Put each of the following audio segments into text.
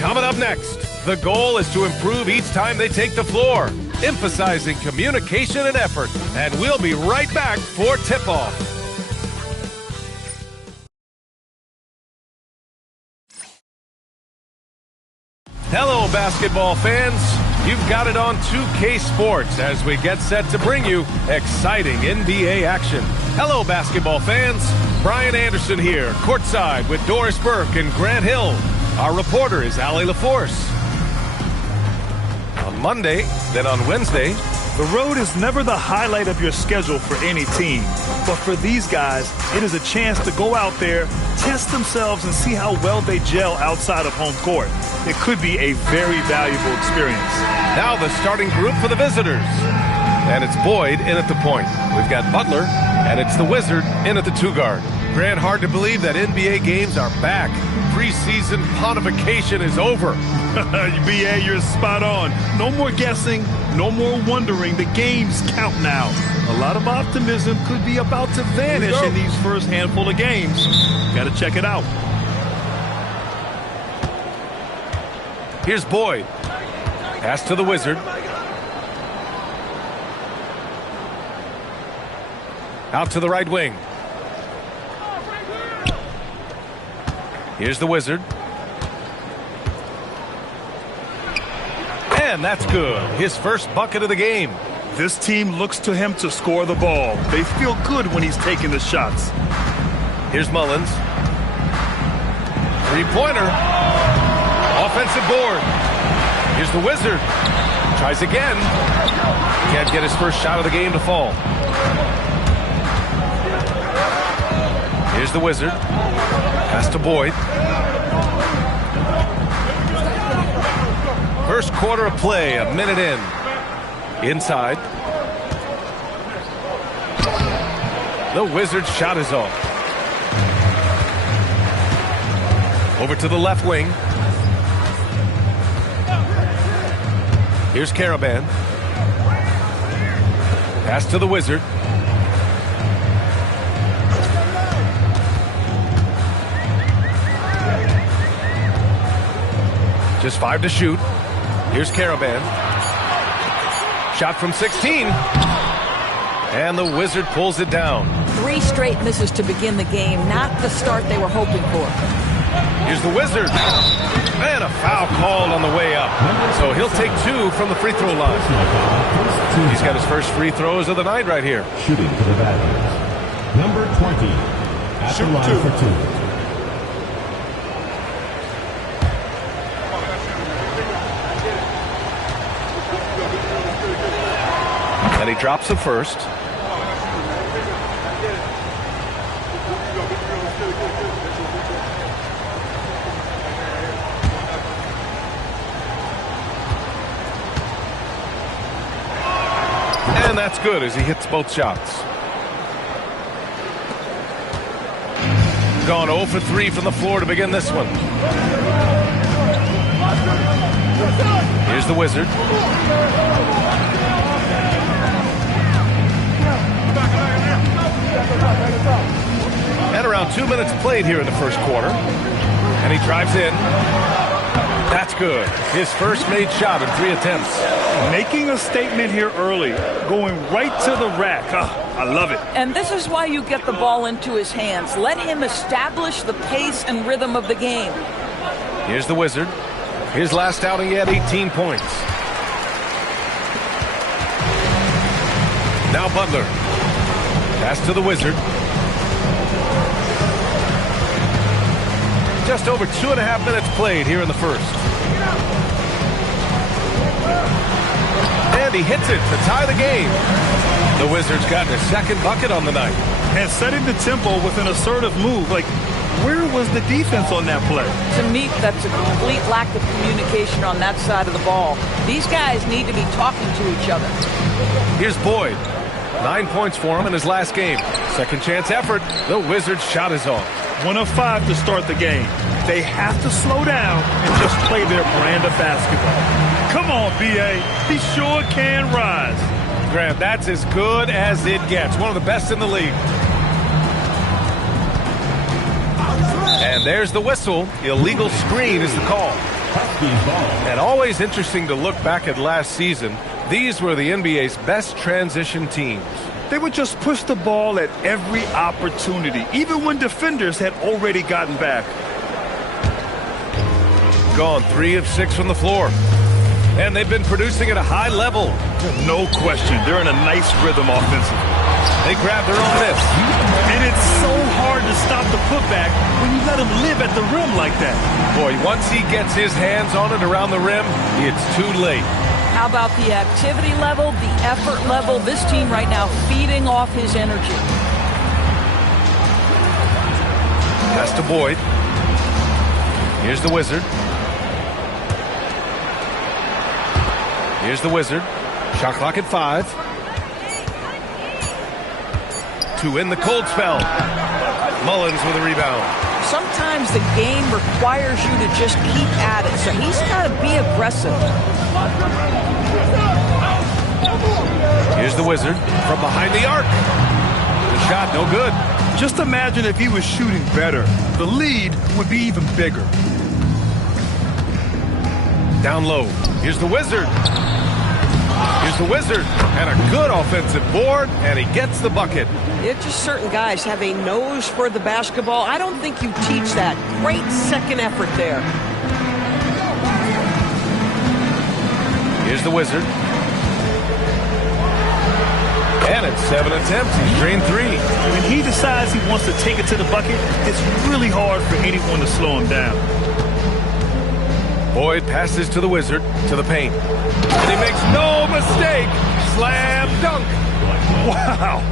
Coming up next, the goal is to improve each time they take the floor, emphasizing communication and effort. And we'll be right back for tip-off. Hello, basketball fans. You've got it on 2K Sports as we get set to bring you exciting NBA action. Hello, basketball fans. Brian Anderson here, courtside with Doris Burke and Grant Hill. Our reporter is Allie LaForce. On Monday, then on Wednesday. The road is never the highlight of your schedule for any team. But for these guys, it is a chance to go out there, test themselves, and see how well they gel outside of home court. It could be a very valuable experience. Now the starting group for the visitors. And it's Boyd in at the point. We've got Butler, and it's the Wizard in at the two-guard. Grant, hard to believe that NBA games are back. Preseason pontification is over. BA, you're spot on. No more guessing, no more wondering. The games count now. A lot of optimism could be about to vanish in these first handful of games. Got to check it out. Here's Boyd. Pass to the Wizard. Out to the right wing. Here's the Wizard. And that's good. His first bucket of the game. This team looks to him to score the ball. They feel good when he's taking the shots. Here's Mullins. Three-pointer. Offensive board. Here's the Wizard. Tries again. Can't get his first shot of the game to fall. Here's the Wizard. Pass to Boyd. First quarter of play, a minute in. Inside. The Wizards' shot is off. Over to the left wing. Here's Caravan. Pass to the Wizard. Just 5 to shoot. Here's Caravan. Shot from 16. And the Wizard pulls it down. 3 straight misses to begin the game. Not the start they were hoping for. Here's the Wizard. And a foul called on the way up. So he'll take 2 from the free throw line. He's got his first free throws of the night right here. Shooting for the Badgers. Number 20. At the line for 2. And he drops the first. And that's good as he hits both shots. Gone 0 for 3 from the floor to begin this one. Here's the Wizard. And around 2 minutes played here in the first quarter. And he drives in. That's good. His first made shot in 3 attempts. Making a statement here early. Going right to the rack. I love it. And this is why you get the ball into his hands. Let him establish the pace and rhythm of the game. Here's the Wizard. His last outing, he had 18 points. Now Butler. Pass to the Wizard. Just over 2.5 minutes played here in the first. And he hits it to tie the game. The Wizards got their second bucket on the night. And setting the tempo with an assertive move. Like, where was the defense on that play? To me, that's a complete lack of communication on that side of the ball. These guys need to be talking to each other. Here's Boyd. 9 points for him in his last game. Second chance effort. The Wizards' shot is off. 1 of 5 to start the game. They have to slow down and just play their brand of basketball. Come on, BA. He sure can rise. Grant, that's as good as it gets. One of the best in the league. And there's the whistle. Illegal screen is the call. Huskies ball. And always interesting to look back at last season. These were the NBA's best transition teams. They would just push the ball at every opportunity, even when defenders had already gotten back. Gone 3 of 6 from the floor. And they've been producing at a high level. No question. They're in a nice rhythm offensively. They grab their own miss. And it's so hard to stop the putback when you let him live at the rim like that. Boy, once he gets his hands on it around the rim, it's too late. How about the activity level, the effort level? This team right now feeding off his energy. Pass to Boyd. Here's the Wizard. Here's the Wizard. Shot clock at 5. 2 in the cold spell. Mullins with a rebound. Sometimes the game requires you to just keep at it, so he's got to be aggressive. Here's the Wizard from behind the arc. The shot no good. Just imagine if he was shooting better. The lead would be even bigger. Down low. Here's the Wizard. Here's the Wizard. And a good offensive board, and he gets the bucket. It's just certain guys have a nose for the basketball. I don't think you teach that. Great second effort there. Here's the Wizard. And at 7 attempts, he's drained 3. When he decides he wants to take it to the bucket, it's really hard for anyone to slow him down. Boyd passes to the Wizard, to the paint. And he makes no mistake. Slam dunk. Wow.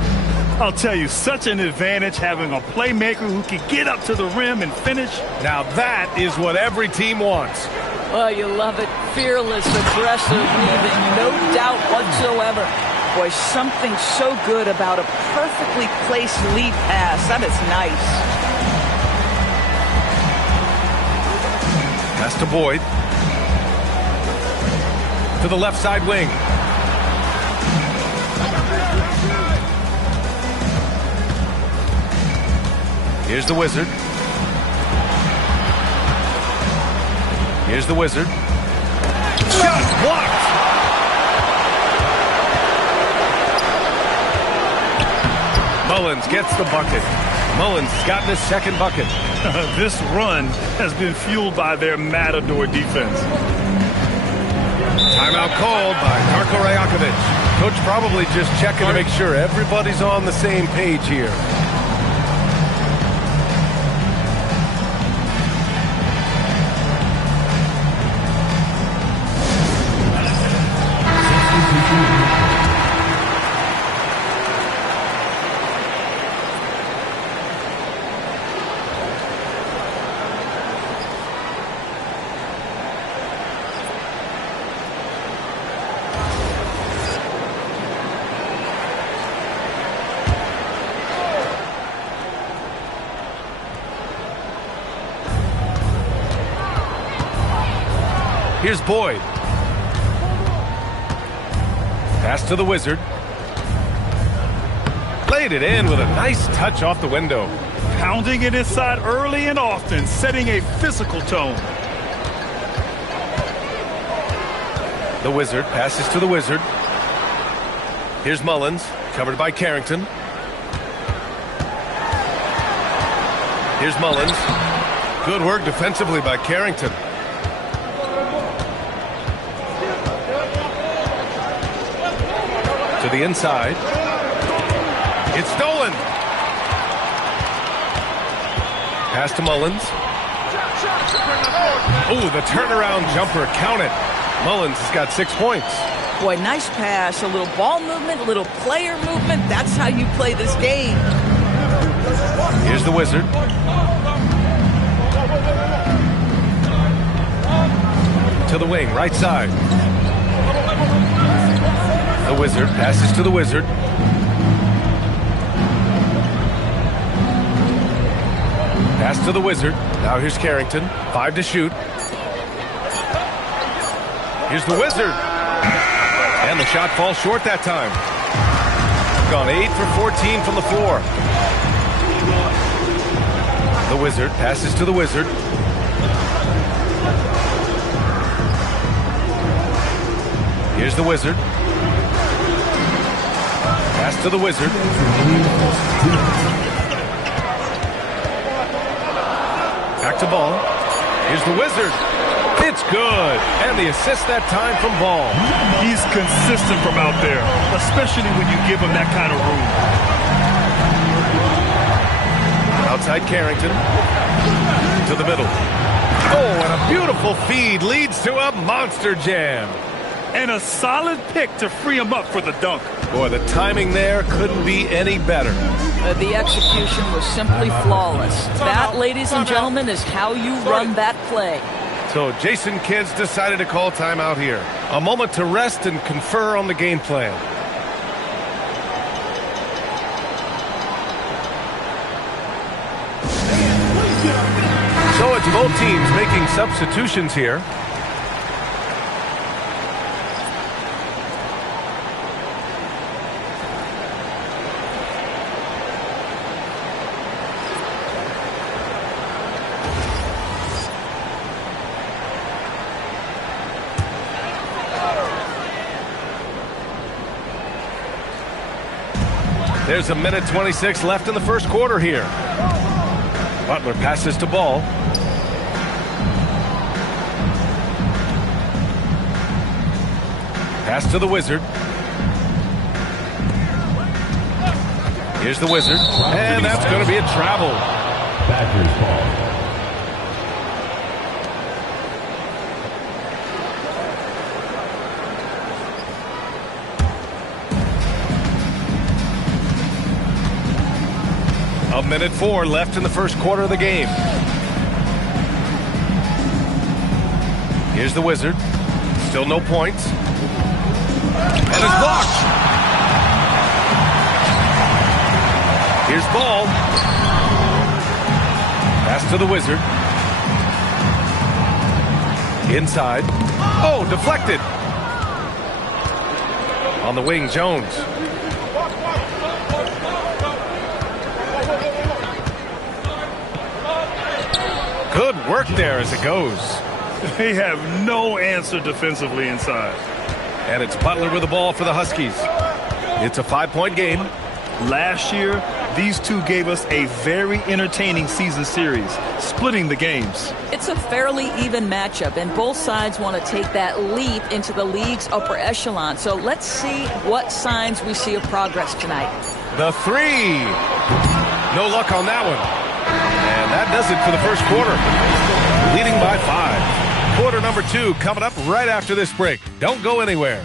I'll tell you, such an advantage having a playmaker who can get up to the rim and finish. Now that is what every team wants. Well, you love it. Fearless, aggressive, leaving no doubt whatsoever. Boy, something so good about a perfectly placed lead pass. That is nice. Pass to Boyd. To the left side wing. Here's the Wizard. Here's the Wizard. Shot blocked. Mullins gets the bucket. Mullins has gotten his second bucket. This run has been fueled by their Matador defense. Timeout called by Darko Rajakovic. Coach probably just checking to make sure everybody's on the same page here. Here's Boyd. Pass to the Wizard. Laid it in with a nice touch off the window. Pounding it inside early and often, setting a physical tone. The Wizard passes to the Wizard. Here's Mullins, covered by Carrington. Here's Mullins. Good work defensively by Carrington. To the inside. It's stolen. Pass to Mullins. Oh, the turnaround jumper. Count it. Mullins has got 6 points. Boy, nice pass. A little ball movement, a little player movement. That's how you play this game. Here's the Wizard. To the wing, right side. The Wizard passes to the Wizard. Pass to the Wizard. Now here's Carrington. 5 to shoot. Here's the Wizard. And the shot falls short that time. Gone 8 for 14 from the floor. The Wizard passes to the Wizard. Here's the Wizard. Pass to the Wizard. Back to Ball. Here's the Wizard. It's good. And the assist that time from Ball. He's consistent from out there, especially when you give him that kind of room. Outside Carrington. To the middle. Oh, and a beautiful feed leads to a monster jam. And a solid pick to free him up for the dunk. Boy, the timing there couldn't be any better. The execution was simply flawless. That, ladies and gentlemen, is how you run that play. So Jason Kidd's decided to call timeout here. A moment to rest and confer on the game plan. So it's both teams making substitutions here. There's a minute 26 left in the first quarter here. Butler passes to Ball. Pass to the Wizard. Here's the Wizard. And that's going to be a travel. Badgers ball. A minute 4 left in the first quarter of the game. Here's the Wizard. Still no points. And it's blocked. Here's Ball. Pass to the Wizard. Inside. Oh, deflected. On the wing, Jones. Good work there as it goes. They have no answer defensively inside. And it's Butler with the ball for the Huskies. It's a 5-point game. Last year, these two gave us a very entertaining season series, splitting the games. It's a fairly even matchup, and both sides want to take that leap into the league's upper echelon. So let's see what signs we see of progress tonight. The three. No luck on that one. And that does it for the first quarter. Leading by 5. Quarter number 2 coming up right after this break. Don't go anywhere.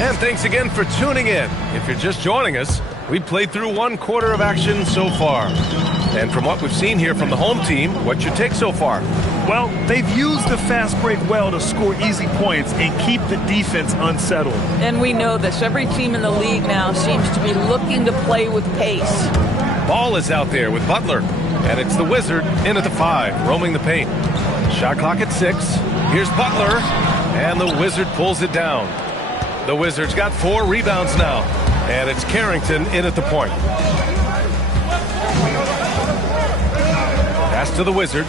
And thanks again for tuning in. If you're just joining us, we played through 1 quarter of action so far. And from what we've seen here from the home team, what's your take so far? Well, they've used the fast break well to score easy points and keep the defense unsettled. And we know this. Every team in the league now seems to be looking to play with pace. Ball is out there with Butler. And it's the Wizard in at the 5, roaming the paint. Shot clock at 6. Here's Butler. And the Wizard pulls it down. The Wizards got 4 rebounds now. And it's Carrington in at the point. Pass to the Wizard.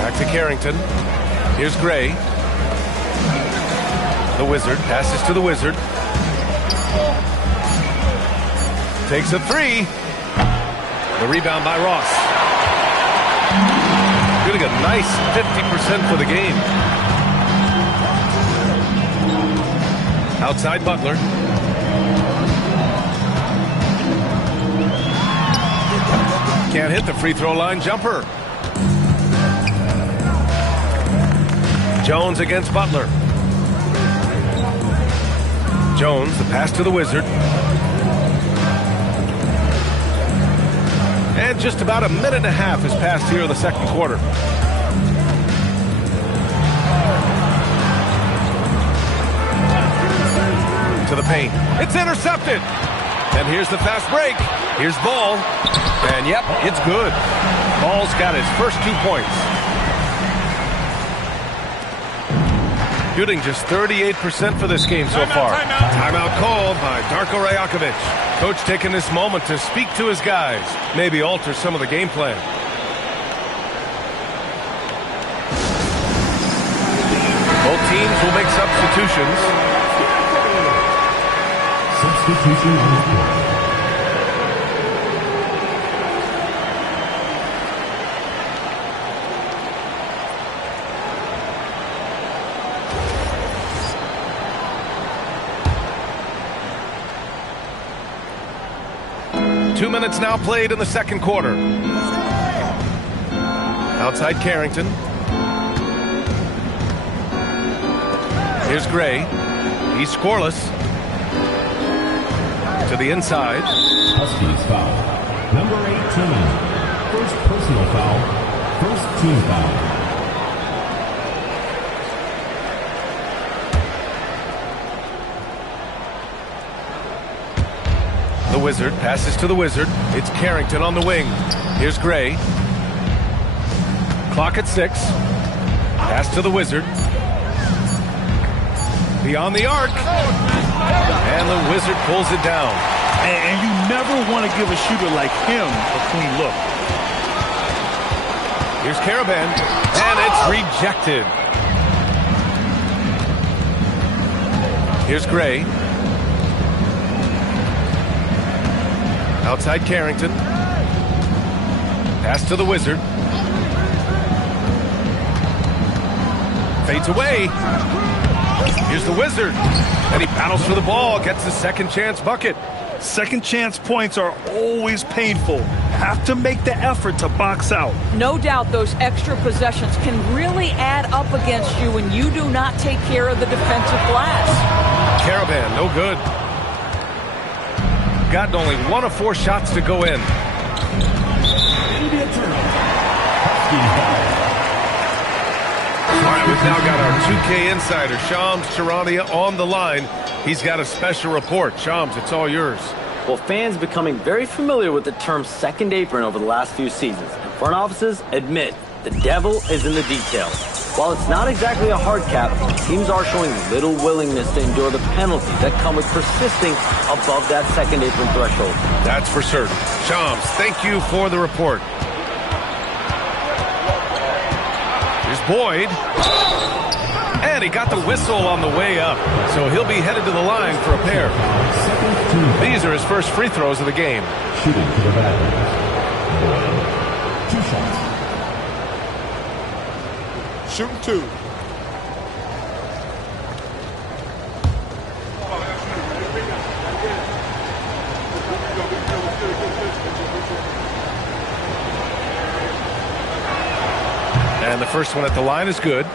Back to Carrington. Here's Gray. The Wizard passes to the Wizard. Takes a 3. The rebound by Ross. Getting a nice 50% for the game. Outside Butler. Can't hit the free throw line jumper. Jones against Butler. Jones, the pass to the Wizard. And just about a minute and a half has passed here in the second quarter. To the paint. It's intercepted. And here's the fast break. Here's Ball. And yep, it's good. Ball's got his first 2 points. Shooting just 38% for this game so far. Timeout called by Darko Rajakovic. Coach taking this moment to speak to his guys, maybe alter some of the game plan. Both teams will make substitutions. Substitution on the court. Two minutes now played in the second quarter. Outside Carrington. Here's Gray. He's scoreless. To the inside. Huskies foul. Number 18. First personal foul. First team foul. The Wizard passes to the Wizard. It's Carrington on the wing. Here's Gray. Clock at 6. Pass to the Wizard. Beyond the arc. And the Wizard pulls it down. And you never want to give a shooter like him a clean look. Here's Caravan. And it's rejected. Here's Gray. Outside Carrington. Pass to the Wizard. Fades away. Here's the Wizard. And he battles for the ball. Gets the second chance bucket. Second chance points are always painful. Have to make the effort to box out. No doubt those extra possessions can really add up against you when you do not take care of the defensive glass. Caravan, no good. Gotten only 1 of 4 shots to go in. All right, we've now got our 2K insider, Shams Charania, on the line. He's got a special report. Shams, it's all yours. Well, fans becoming very familiar with the term second apron over the last few seasons. And front offices admit the devil is in the details. While it's not exactly a hard cap, teams are showing little willingness to endure the penalties that come with persisting above that second apron threshold. That's for certain. Shams, thank you for the report. Here's Boyd. And he got the whistle on the way up, so he'll be headed to the line for a pair. These are his first free throws of the game. Shooting to the basket. 2 shots. Shooting 2. And the first one at the line is good.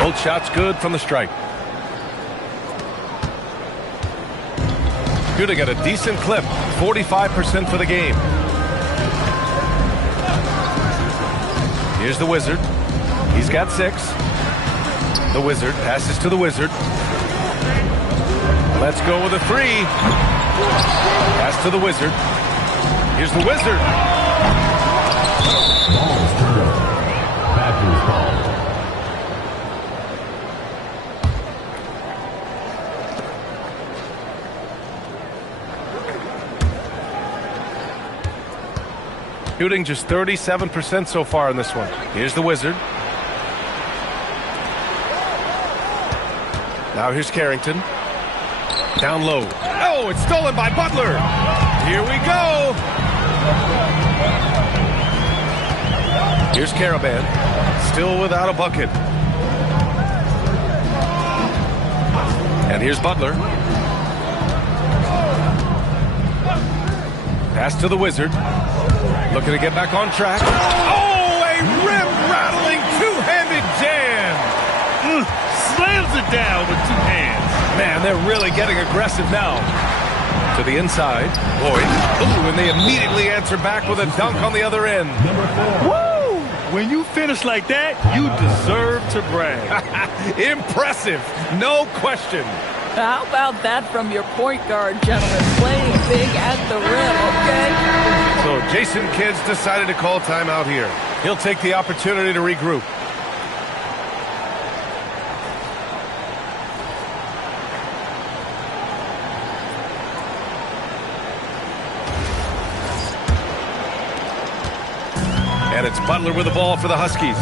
Both shots good from the stripe. Shooting at a decent clip, 45% for the game. Here's the Wizard. He's got 6. The Wizard passes to the Wizard. Let's go with a 3. Pass to the Wizard. Here's the Wizard. Ball's turned over. Badgers ball. Shooting just 37% so far in this one. Here's the Wizard. Now here's Carrington. Down low. Oh, it's stolen by Butler. Here we go. Here's Caravan. Still without a bucket. And here's Butler. Pass to the Wizard. Looking to get back on track. Oh, a rim-rattling two-handed jam. Slams it down with 2 hands. Man, they're really getting aggressive now. To the inside. Boyd. Ooh, and they immediately answer back with a dunk on the other end. Woo! When you finish like that, you deserve to brag. Impressive. No question. How about that from your point guard, gentlemen? Playing big at the rim, okay? So Jason Kidd's decided to call timeout here. He'll take the opportunity to regroup. And it's Butler with the ball for the Huskies.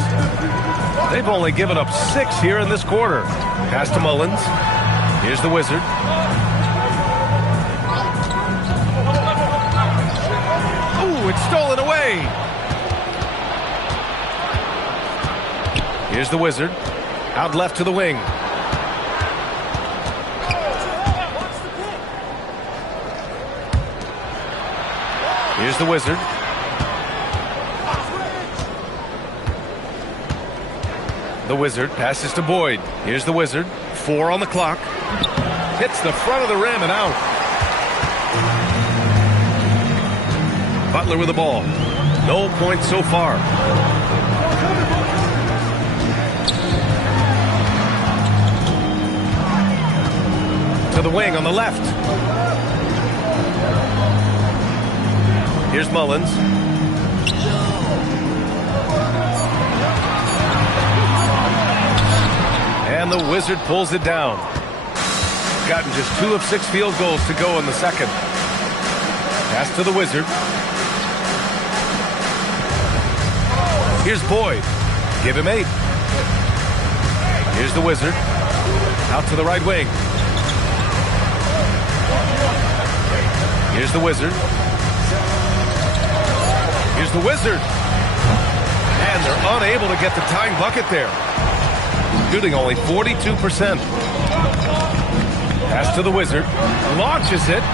They've only given up 6 here in this quarter. Pass to Mullins. Here's the Wizard. Ooh, it's stolen away. Here's the Wizard. Out left to the wing. Here's the Wizard. The Wizard passes to Boyd. Here's the Wizard. 4 on the clock. Hits the front of the rim and out. Butler with the ball. No points so far. To the wing on the left. Here's Mullins. And the Wizard pulls it down. Gotten just 2 of 6 field goals to go in the second. Pass to the Wizard. Here's Boyd. Give him 8. Here's the Wizard. Out to the right wing. Here's the Wizard. Here's the Wizard. And they're unable to get the tying bucket there. Shooting only 42%. Pass to the Wizard. Launches it.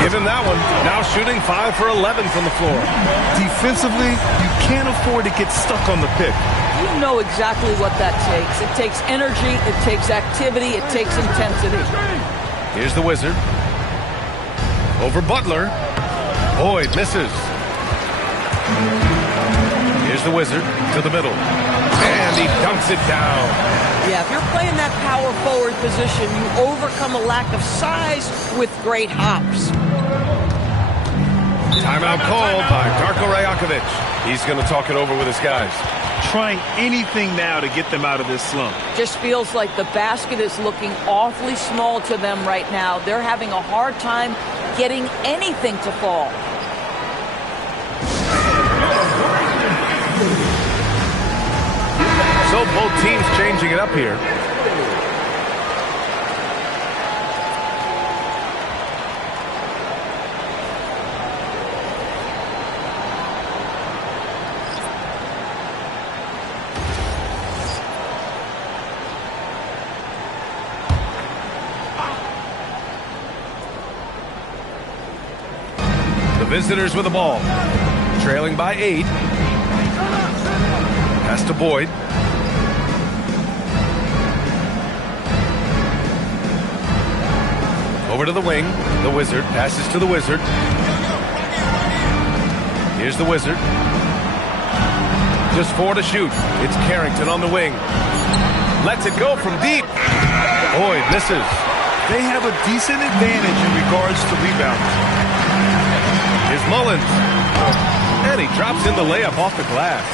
Give him that one. Now shooting 5 for 11 from the floor. Defensively, you can't afford to get stuck on the pick. You know exactly what that takes. It takes energy, it takes activity, it takes intensity. Here's the Wizard. Over Butler. Boyd misses. Here's the Wizard to the middle. And he dunks it down. Yeah, if you're playing that power forward position, you overcome a lack of size with great hops. Timeout called by Darko Rajakovic. He's going to talk it over with his guys. Trying anything now to get them out of this slump. Just feels like the basket is looking awfully small to them right now. They're having a hard time getting anything to fall. So both teams changing it up here. The visitors with the ball. Trailing by 8. Pass to Boyd. Over to the wing. The Wizard passes to the Wizard. Here's the Wizard. Just 4 to shoot. It's Carrington on the wing. Lets it go from deep. Boyd misses. They have a decent advantage in regards to rebounding. Here's Mullins. And he drops in the layup off the glass.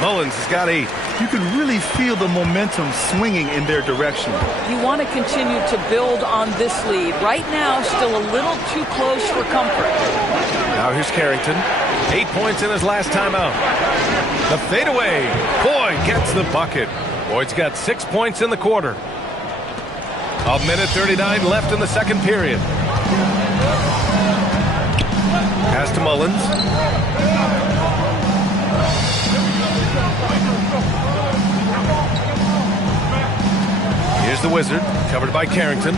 Mullins has got 8. You can really feel the momentum swinging in their direction. You want to continue to build on this lead. Right now, still a little too close for comfort. Now here's Carrington. 8 points in his last timeout. The fadeaway. Boyd gets the bucket. Boyd's got 6 points in the quarter. 1:39 left in the second period. Pass to Mullins. Here's the Wizard, covered by Carrington.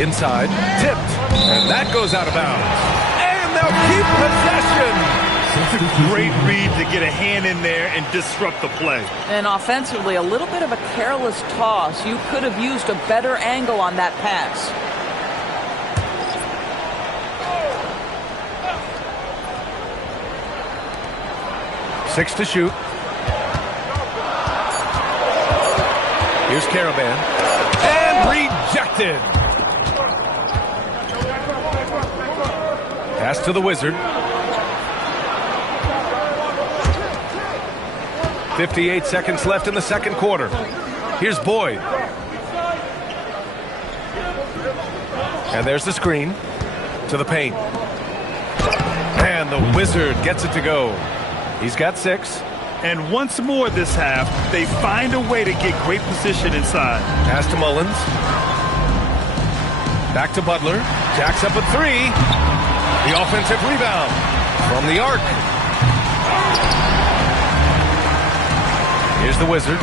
Inside, tipped, and that goes out of bounds. And they'll keep possession. It's a great read to get a hand in there and disrupt the play. And offensively, a little bit of a careless toss. You could have used a better angle on that pass. Six to shoot. Here's Caravan. And rejected. Pass to the Wizard. 58 seconds left in the second quarter. Here's Boyd. And there's the screen to the paint. And the Wizard gets it to go. He's got 6. And once more this half, they find a way to get great position inside. Pass to Mullins. Back to Butler. Jacks up a 3. The offensive rebound from the arc. Here's the Wizard.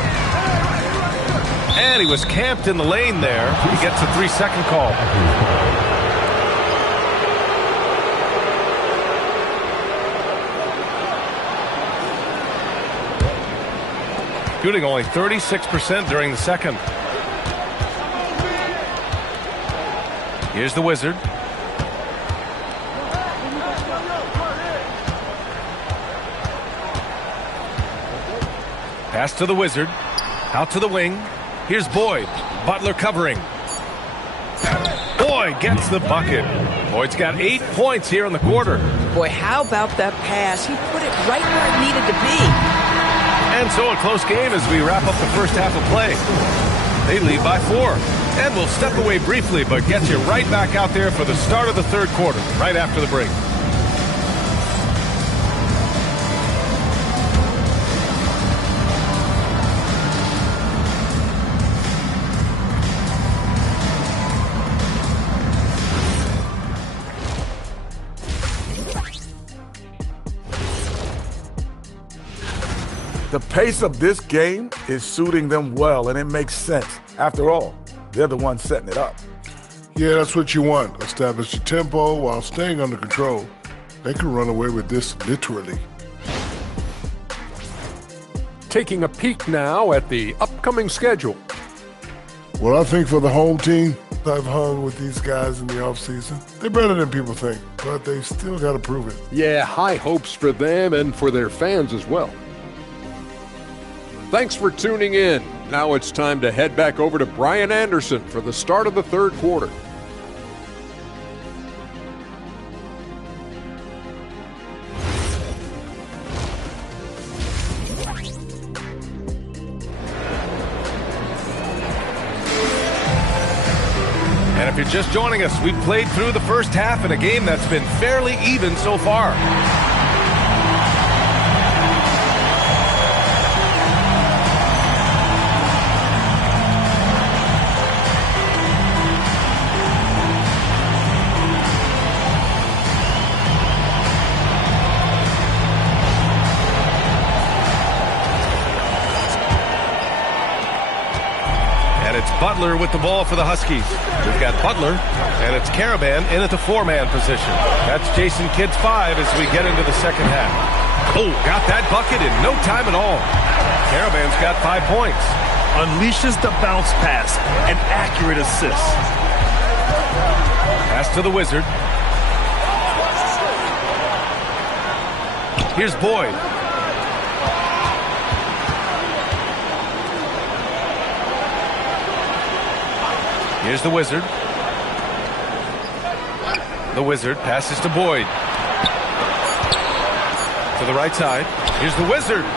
And he was camped in the lane there. He gets a 3-second call. Shooting only 36% during the second. Here's the Wizard. Pass to the Wizard. Out to the wing. Here's Boyd. Butler covering. Boyd gets the bucket. Boyd's got 8 points here in the quarter. Boy, how about that pass? He put it right where it needed to be. And so a close game as we wrap up the first half of play. They lead by 4. And we'll step away briefly, but get you right back out there for the start of the third quarter, right after the break. The pace of this game is suiting them well, and it makes sense. After all, they're the ones setting it up. Yeah, that's what you want. Establish the tempo while staying under control. They can run away with this literally. Taking a peek now at the upcoming schedule. Well, I think for the home team, I've hung with these guys in the offseason. They're better than people think, but they still got to prove it. Yeah, high hopes for them and for their fans as well. Thanks for tuning in. Now it's time to head back over to Brian Anderson for the start of the third quarter. And if you're just joining us, we've played through the first half in a game that's been fairly even so far. Butler with the ball for the Huskies. We've got Butler, and it's Caravan in at the 4-man position. That's Jason Kidd's 5 as we get into the second half. Oh, got that bucket in no time at all. Caravan's got 5 points. Unleashes the bounce pass, an accurate assist. Pass to the Wizard. Here's Boyd. Here's the Wizard. The Wizard passes to Boyd. To the right side. Here's the Wizard.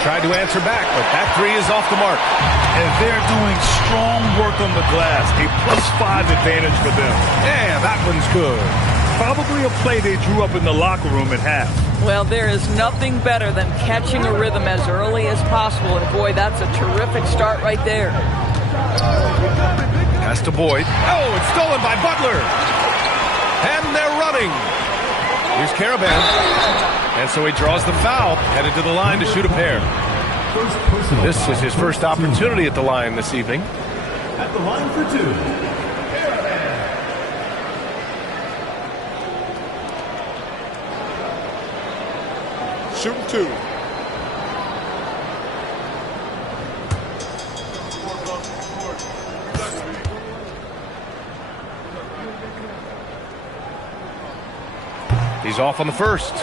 Tried to answer back, but that 3 is off the mark. And they're doing strong work on the glass. A +5 advantage for them. Yeah, that one's good. Probably a play they drew up in the locker room at half. Well, there is nothing better than catching a rhythm as early as possible. And boy, that's a terrific start right there. Pass to Boyd. Oh, it's stolen by Butler. And they're running. Here's Caravan. And so he draws the foul, headed to the line to shoot a pair. This is his first opportunity at the line this evening. At the line for 2. shooting 2. He's off on the first.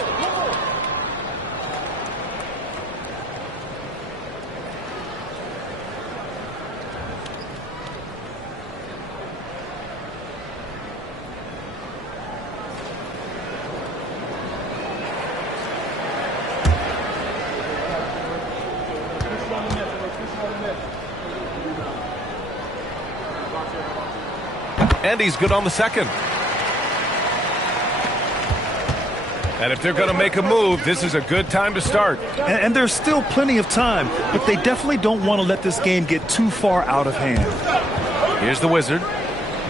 And he's good on the second. And if they're going to make a move, this is a good time to start. And there's still plenty of time, but they definitely don't want to let this game get too far out of hand. Here's the Wizard.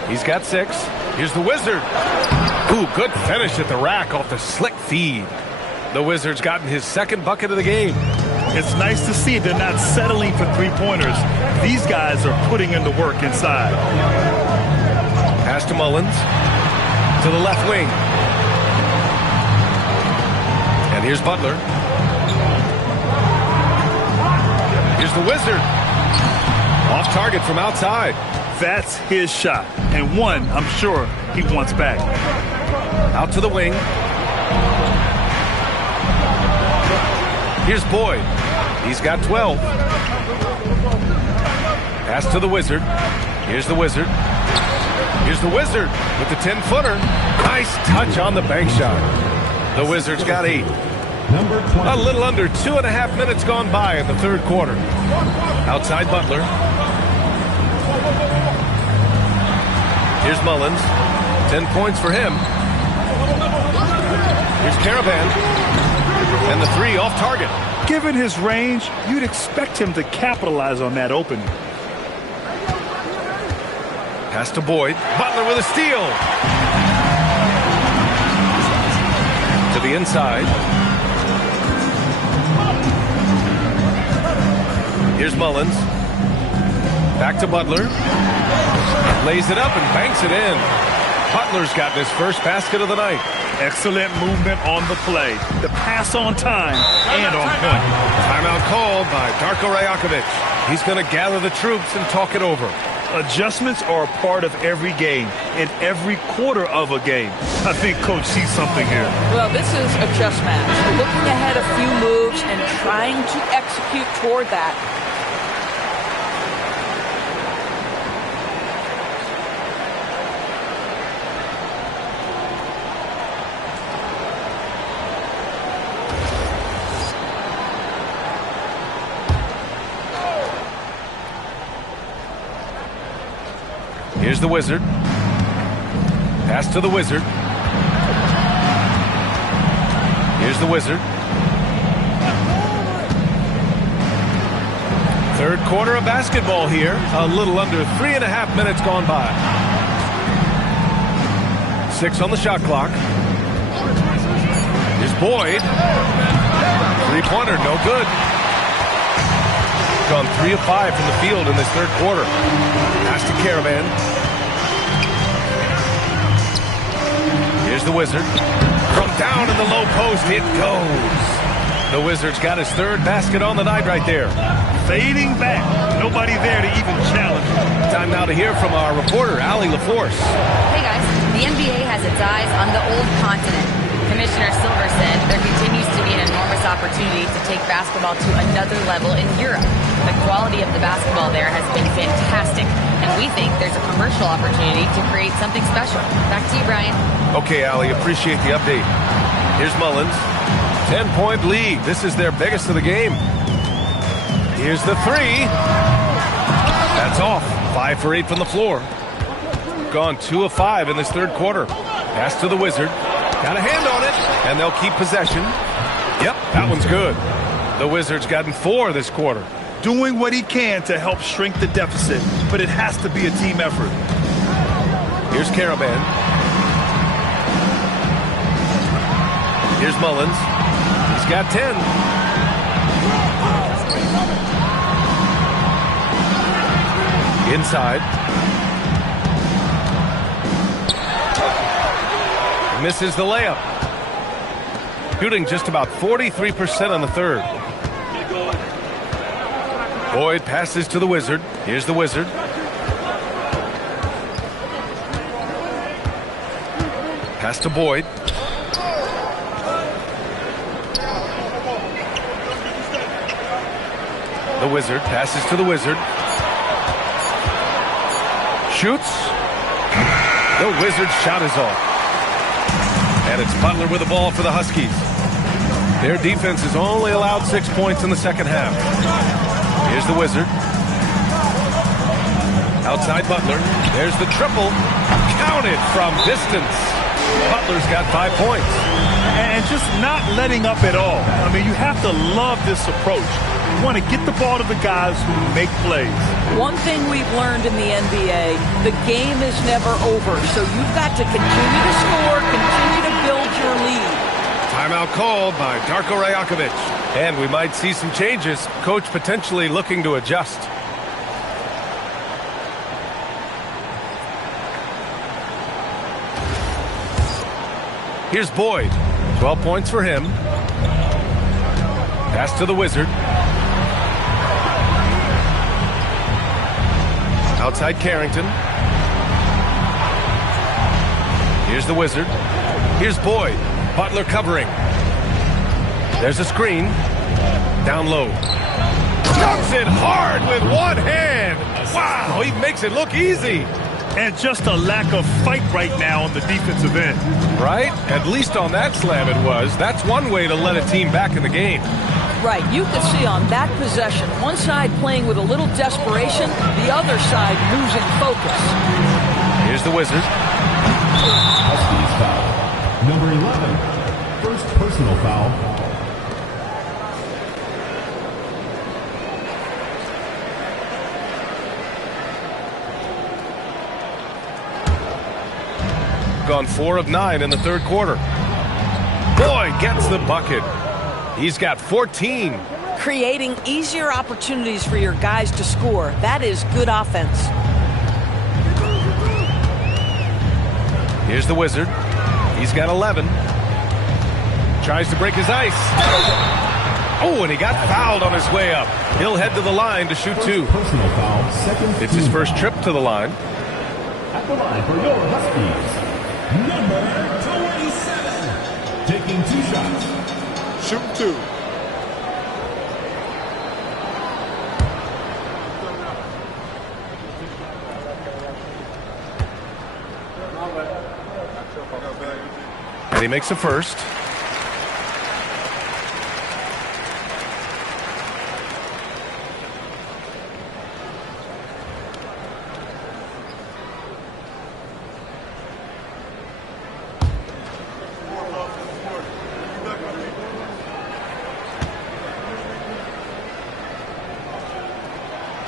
He's got 6. Here's the Wizard. Ooh, good finish at the rack off the slick feed. The Wizard's gotten his second bucket of the game. It's nice to see they're not settling for three-pointers. These guys are putting in the work inside. Pass to Mullins. To the left wing. And here's Butler. Here's the Wizard. Off target from outside. That's his shot. And one, I'm sure, he wants back. Out to the wing. Here's Boyd. He's got 12. Pass to the Wizard. Here's the Wizard. Here's the Wizard with the 10-footer. Nice touch on the bank shot. The Wizards got 8. A little under 2.5 minutes gone by in the third quarter. Outside Butler. Here's Mullins. 10 points for him. Here's Caravan. And the 3 off target. Given his range, you'd expect him to capitalize on that opening. Pass to Boyd. Butler with a steal. To the inside. Here's Mullins. Back to Butler. Lays it up and banks it in. Butler's gotten his first basket of the night. Excellent movement on the play. The pass on time and on point. Timeout called by Darko Rajakovic. He's going to gather the troops and talk it over. Adjustments are a part of every game, and every quarter of a game. I think Coach sees something here. Well, this is a chess match. Looking ahead a few moves and trying to execute toward that. Here's the Wizard. Pass to the Wizard. Here's the Wizard. Third quarter of basketball here. A little under 3.5 minutes gone by. 6 on the shot clock. Here's Boyd. Three-pointer, no good. Gone 3 of 5 from the field in this third quarter. Pass to Caravan. Here's the Wizard. From down in the low post, it goes. The Wizard's got his third basket on the night right there. Fading back. Nobody there to even challenge. Time now to hear from our reporter, Allie LaForce. Hey guys, the NBA has its eyes on the old continent. Commissioner Silver said there continues to be an enormous opportunity to take basketball to another level in Europe. The quality of the basketball there has been fantastic, and we think there's a commercial opportunity to create something special. Back to you, Brian. Okay, Allie, appreciate the update. Here's Mullins. 10-point lead. This is their biggest of the game. Here's the 3. That's off. 5 for 8 from the floor. Gone 2 of 5 in this third quarter. Pass to the Wizard. Got a hand on it, and they'll keep possession. Yep, that one's good. The Wizards gotten 4 this quarter. Doing what he can to help shrink the deficit, but it has to be a team effort. Here's Caravan. Here's Mullins. He's got 10. Inside. Misses the layup. shooting just about 43% on the third. Boyd passes to the Wizard. Here's the Wizard. Pass to Boyd. The Wizard passes to the Wizard. Shoots. The Wizard's shot is off. And it's Butler with the ball for the Huskies. Their defense has only allowed 6 points in the second half. Here's the Wizard. Outside Butler. There's the triple. Counted from distance. Butler's got 5 points. And just not letting up at all. I mean, you have to love this approach. You want to get the ball to the guys who make plays. One thing we've learned in the NBA, the game is never over. So you've got to continue to score, continue to build your lead. Timeout called by Darko Rajakovic. And we might see some changes. Coach potentially looking to adjust. Here's Boyd. 12 points for him. Pass to the Wizard. Outside Carrington. Here's the Wizard. Here's Boyd. Butler covering. There's a screen. Down low. Dumps it hard with one hand. Wow, he makes it look easy. And just a lack of fight right now on the defensive end. Right? At least on that slam it was. That's one way to let a team back in the game. Right, you can see on that possession, one side playing with a little desperation, the other side losing focus. Here's the Wizard. Huskies foul. Number 11. First personal foul. Gone 4 of 9 in the third quarter. Boyd gets the bucket. He's got 14. Creating easier opportunities for your guys to score. That is good offense. Here's the Wizard. He's got 11. Tries to break his ice. Oh, and he got fouled on his way up. He'll head to the line to shoot 2. Personal foul. Second. It's his first trip to the line. At the line for your Huskies. Number 27. Taking 2 shots. Shoot 2. And he makes a first.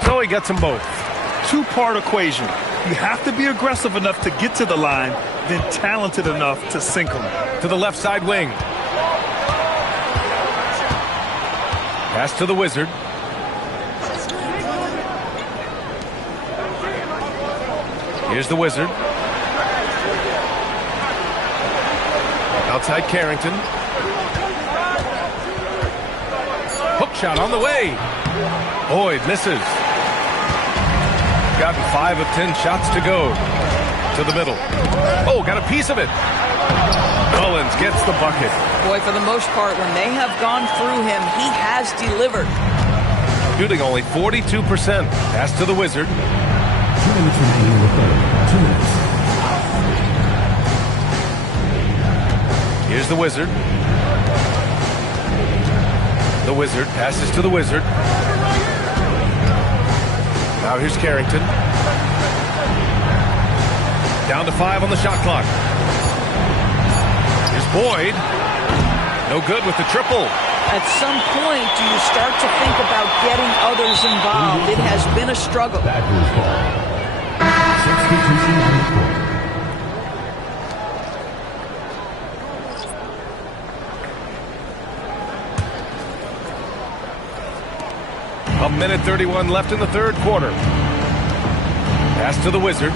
So he gets them both. Two-part equation. You have to be aggressive enough to get to the line, then talented enough to sink them. To the left side wing. Pass to the Wizard. Here's the Wizard. Outside Carrington. Hook shot on the way. Boyd misses. Gotten 5 of 10 shots to go. To the middle. Oh, got a piece of it. Mullins gets the bucket. Boy, for the most part, when they have gone through him, he has delivered. Shooting only 42%. Pass to the Wizard. 2 minutes remaining in the third. 2 minutes. Here's the Wizard. The Wizard passes to the Wizard. Now here's Carrington. Down to 5 on the shot clock. Here's Boyd. No good with the triple. At some point, do you start to think about getting others involved? It has been a struggle. Backwards ball. Substitution on the court. A minute 31 left in the third quarter. Pass to the Wizard.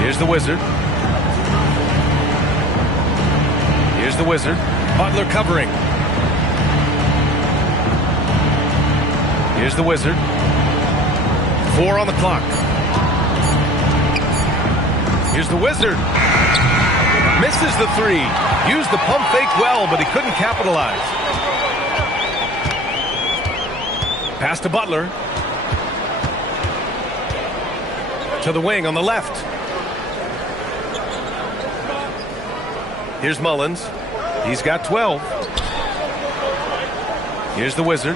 Here's Here's the Wizard. Here's the Wizard. Butler covering. Here's the Wizard. 4 on the clock. Here's the Wizard. Misses the 3. Used the pump fake well, but he couldn't capitalize. Pass to Butler. To the wing on the left. Here's Mullins. He's got 12. Here's the Wizard.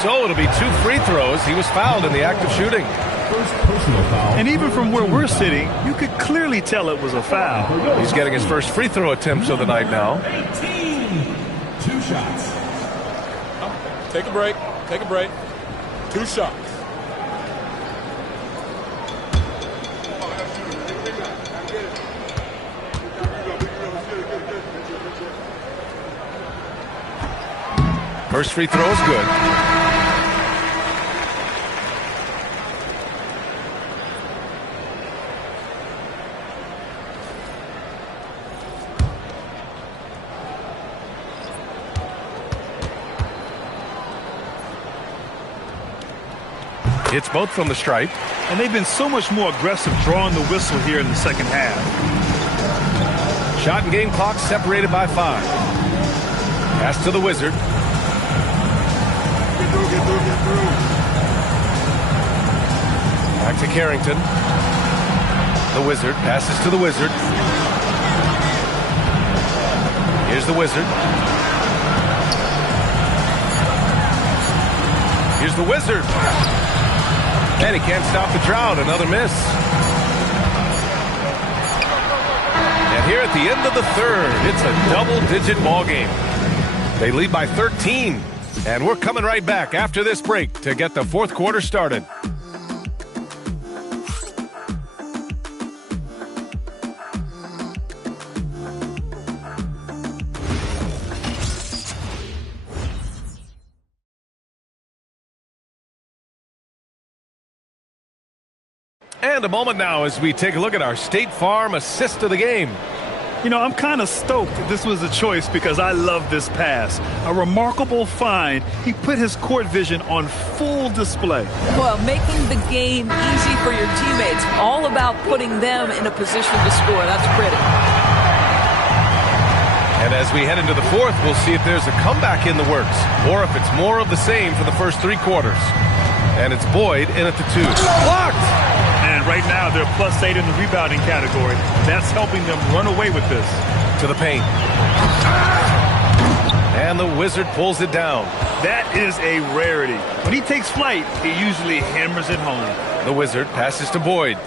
So it'll be 2 free throws. He was fouled in the act of shooting. First personal foul. And even from where we're sitting, you could clearly tell it was a foul. He's getting his first free throw attempts of the night now. 18. 2 shots. Take a break. Take a break. 2 shots. First free throw is good. Hits both from the stripe. And they've been so much more aggressive drawing the whistle here in the second half. Shot and game clock separated by 5. Pass to the Wizard. Back to Carrington. The Wizard passes to the Wizard. Here's the Wizard. Here's the Wizard. And he can't stop the drought. Another miss. And here at the end of the third, it's a double-digit ball game. They lead by 13. And we're coming right back after this break to get the fourth quarter started. And a moment now as we take a look at our State Farm assist of the game. You know, I'm kind of stoked that this was a choice because I love this pass. A remarkable find. He put his court vision on full display. Well, making the game easy for your teammates. All about putting them in a position to score. That's pretty. And as we head into the fourth, we'll see if there's a comeback in the works or if it's more of the same for the first 3 quarters. And it's Boyd in at the 2. Blocked! And right now, they're +8 in the rebounding category. That's helping them run away with this. To the paint. And the Wizard pulls it down. That is a rarity. When he takes flight, he usually hammers it home. The Wizard passes to Boyd.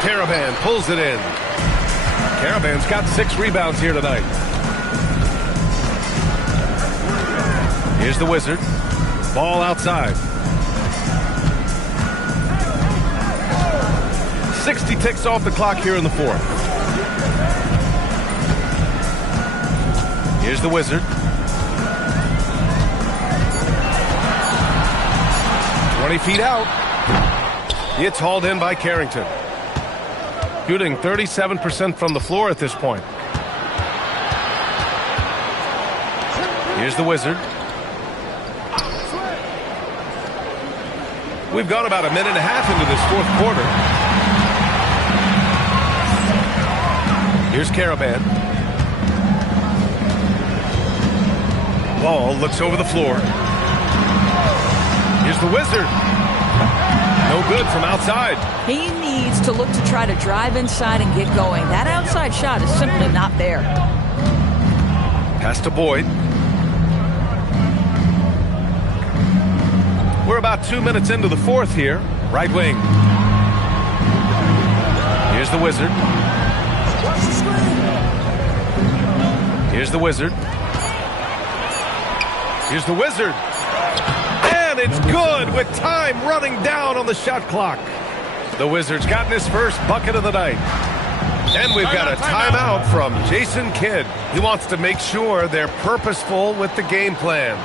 Caravan pulls it in. Caravan's got 6 rebounds here tonight. Here's the Wizard. Ball outside. 60 ticks off the clock here in the fourth. Here's the Wizard. 20 feet out. It's hauled in by Carrington. Shooting 37% from the floor at this point. Here's the Wizard. We've gone about a minute and a half into this fourth quarter. Here's Caravan. Ball looks over the floor. Here's the Wizard. No good from outside. He needs to look to try to drive inside and get going. That outside shot is simply not there. Pass to Boyd. We're about 2 minutes into the fourth here. Right wing. Here's the Wizard. Here's the Wizard. Here's the Wizard. And it's good with time running down on the shot clock. The Wizard's gotten his first bucket of the night. And we've got a timeout from Jason Kidd. He wants to make sure they're purposeful with the game plan.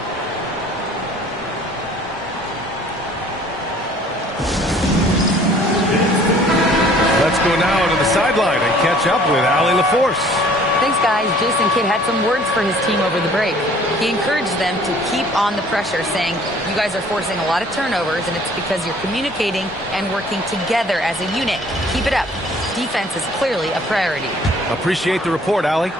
Let's go now to the sideline and catch up with Allie LaForce. Thanks, guys. Jason Kidd had some words for his team over the break. He encouraged them to keep on the pressure, saying, you guys are forcing a lot of turnovers, and it's because you're communicating and working together as a unit. Keep it up. Defense is clearly a priority. Appreciate the report, Allie.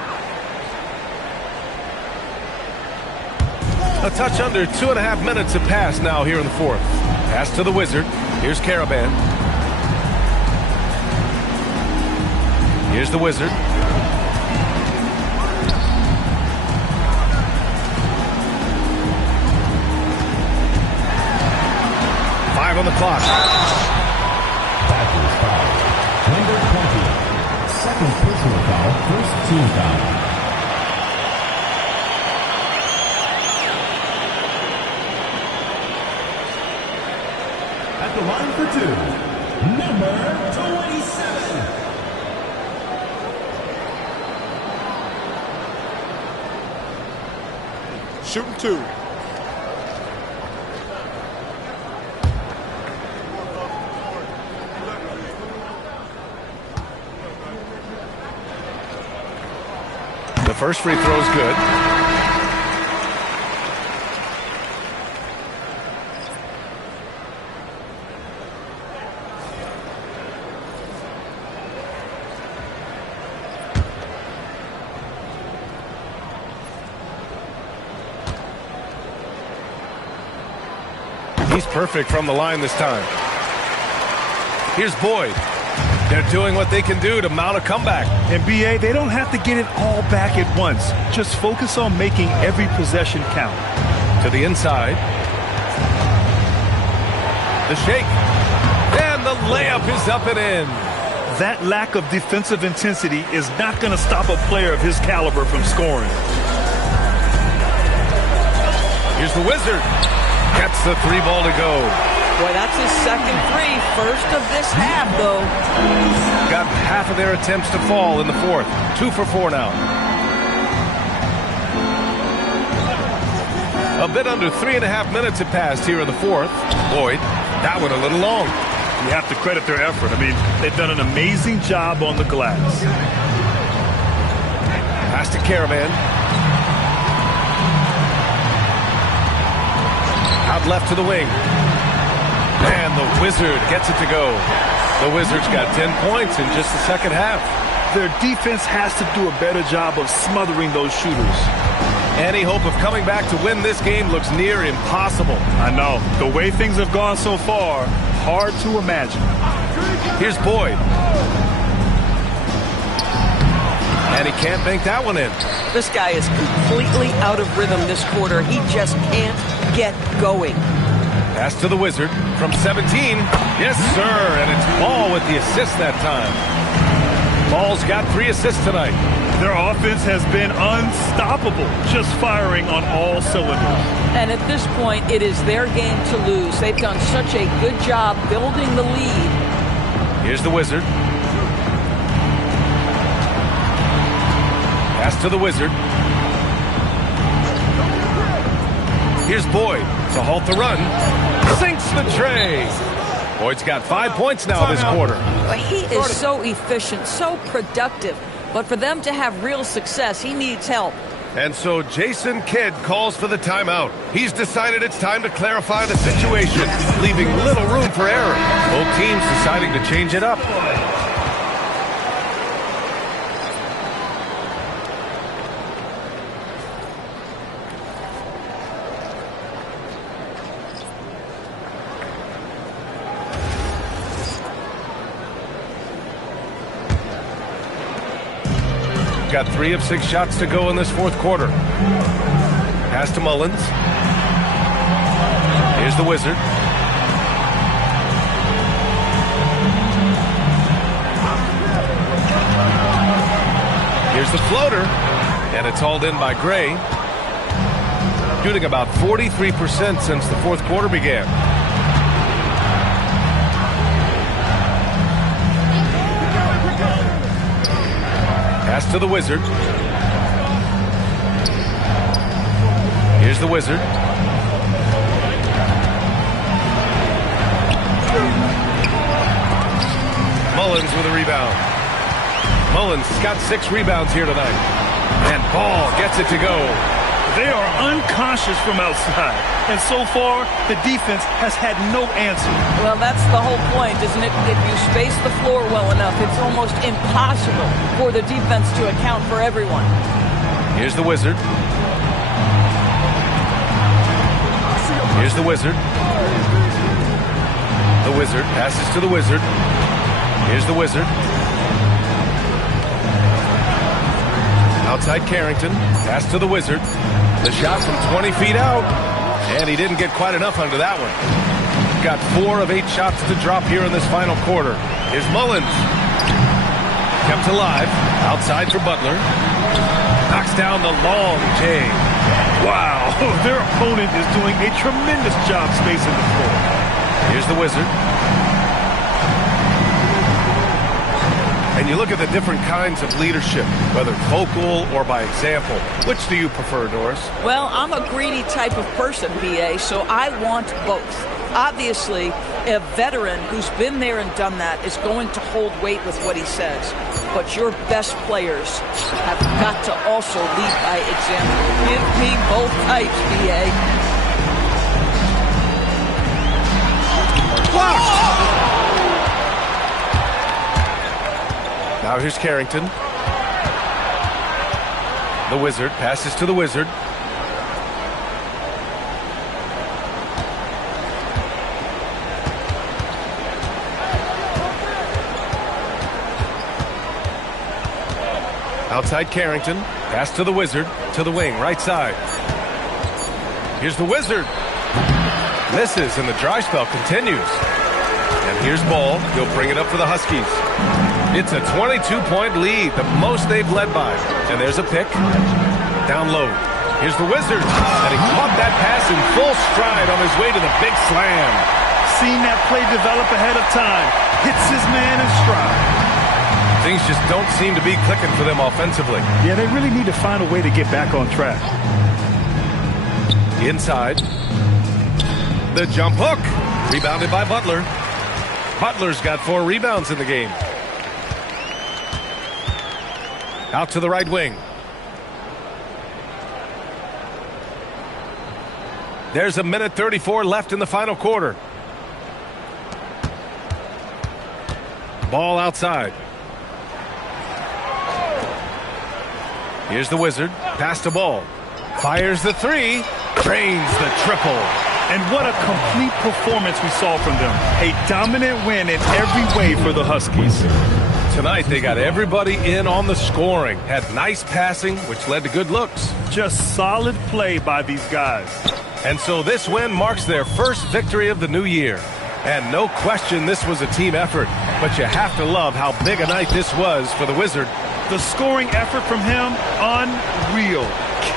A touch under 2.5 minutes have passed now here in the fourth. Pass to the Wizard. Here's Caravan. Here's the Wizard. On the clock. Packers foul. Number 20. Second personal foul. First team foul. At the line for two, number 27. Shooting two. The first free throw is good. He's perfect from the line this time. Here's Boyd. They're doing what they can do to mount a comeback. And BA, they don't have to get it all back at once. Just focus on making every possession count. To the inside. The shake. And the layup is up and in. That lack of defensive intensity is not going to stop a player of his caliber from scoring. Here's the Wizard. Gets the three ball to go. Boy, that's his second three. First of this half, though. Got half of their attempts to fall in the fourth. 2 for 4 now. A bit under 3.5 minutes have passed here in the fourth. Boyd, that one a little long. You have to credit their effort. I mean, they've done an amazing job on the glass. Pass to Caravan. Out left to the wing. And the Wizard gets it to go. The Wizards got 10 points in just the second half. Their defense has to do a better job of smothering those shooters. Any hope of coming back to win this game looks near impossible. I know. The way things have gone so far, hard to imagine. Here's Boyd. And he can't bank that one in. This guy is completely out of rhythm this quarter. He just can't get going. Pass to the Wizard from 17. Yes, sir. And it's Ball with the assist that time. Ball's got 3 assists tonight. Their offense has been unstoppable, just firing on all cylinders. And at this point, it is their game to lose. They've done such a good job building the lead. Here's the Wizard. Pass to the Wizard. Here's Boyd to halt the run. Sinks the tray. Boyd's got 5 points now this quarter. He is so efficient, so productive. But for them to have real success, he needs help. And so Jason Kidd calls for the timeout. He's decided it's time to clarify the situation, leaving little room for error. Both teams deciding to change it up. Got 3 of 6 shots to go in this fourth quarter. Pass to Mullins. Here's the Wizard. Here's the floater. And it's hauled in by Gray. Shooting about 43% since the fourth quarter began. Pass to the Wizard. Here's the Wizard. Mullins with a rebound. Mullins got 6 rebounds here tonight. And Ball gets it to go. They are unconscious from outside. And so far, the defense has had no answer. Well, that's the whole point, isn't it? If you space the floor well enough, it's almost impossible for the defense to account for everyone. Here's the Wizard. Here's the Wizard. The Wizard passes to the Wizard. Here's the Wizard. Outside Carrington. Pass to the Wizard. The shot from 20 feet out. And he didn't get quite enough under that one. Got 4 of 8 shots to drop here in this final quarter. Here's Mullins. Kept alive. Outside for Butler. Knocks down the long J. Wow, their opponent is doing a tremendous job spacing the floor. Here's the Wizard. And you look at the different kinds of leadership, whether vocal or by example. Which do you prefer, Doris? Well, I'm a greedy type of person, BA, so I want both. Obviously, a veteran who's been there and done that is going to hold weight with what he says. But your best players have got to also lead by example. Give me both types, BA. Blocked! Now here's Carrington. The Wizard passes to the Wizard. Outside Carrington. Pass to the Wizard. To the wing. Right side. Here's the Wizard. Misses and the dry spell continues. And here's Ball. He'll bring it up for the Huskies. It's a 22-point lead, the most they've led by. And there's a pick. Down low. Here's the Wizard. And he caught that pass in full stride on his way to the big slam. Seen that play develop ahead of time. Hits his man in stride. Things just don't seem to be clicking for them offensively. Yeah, they really need to find a way to get back on track. Inside. The jump hook. Rebounded by Butler. Butler's got 4 rebounds in the game. Out to the right wing. There's a minute 34 left in the final quarter. Ball outside. Here's the Wizard. Pass to Ball. Fires the 3. Drains the triple. And what a complete performance we saw from them. A dominant win in every way for the Huskies. Tonight, they got everybody in on the scoring. Had nice passing, which led to good looks. Just solid play by these guys. And so this win marks their first victory of the new year. And no question this was a team effort. But you have to love how big a night this was for the Wizard. The scoring effort from him, unreal.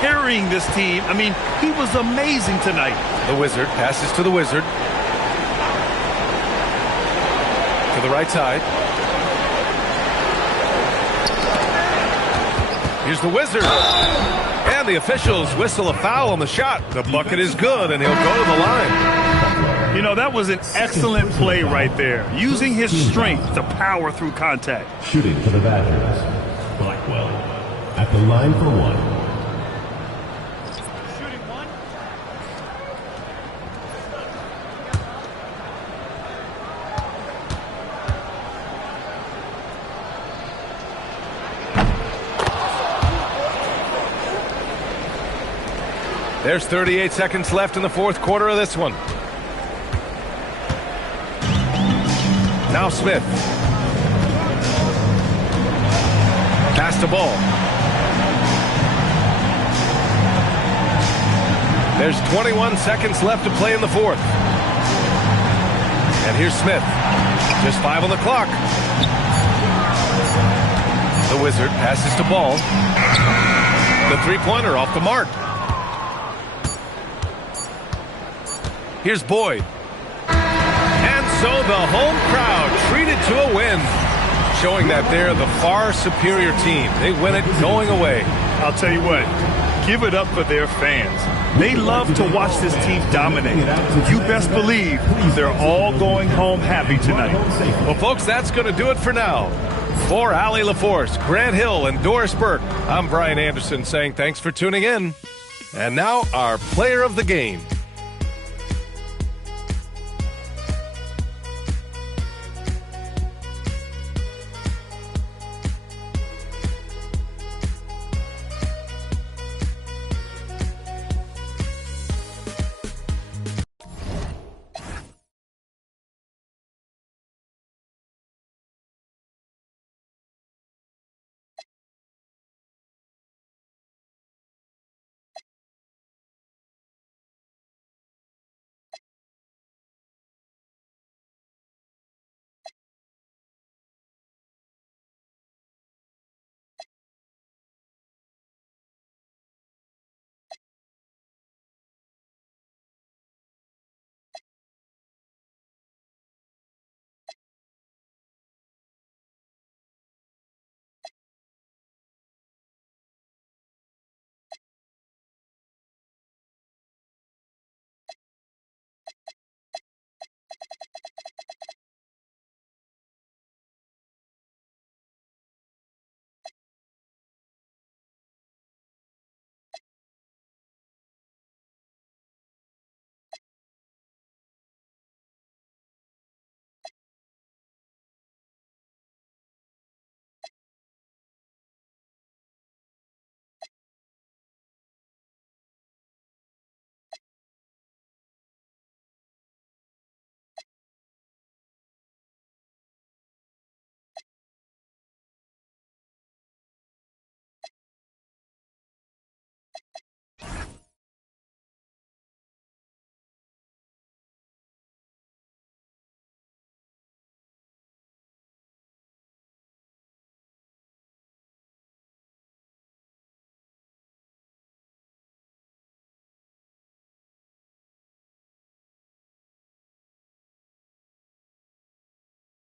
Carrying this team, I mean, he was amazing tonight. The Wizard passes to the Wizard. To the right side. Here's the Wizard. And the officials whistle a foul on the shot. The bucket is good, and he'll go to the line. You know, that was an excellent play right there. Using his strength to power through contact. Shooting for the Badgers, Blackwell at the line for 1. There's 38 seconds left in the fourth quarter of this one. Now Smith. Pass to Ball. There's 21 seconds left to play in the fourth. And here's Smith. Just 5 on the clock. The Wizard passes to Ball. The three-pointer off the mark. Here's Boyd. And so the home crowd treated to a win, showing that they're the far superior team. They win it going away. I'll tell you what, give it up for their fans. They love to watch this team dominate. You best believe they're all going home happy tonight. Well, folks, that's going to do it for now. For Allie LaForce, Grant Hill, and Doris Burke, I'm Brian Anderson saying thanks for tuning in. And now our player of the game.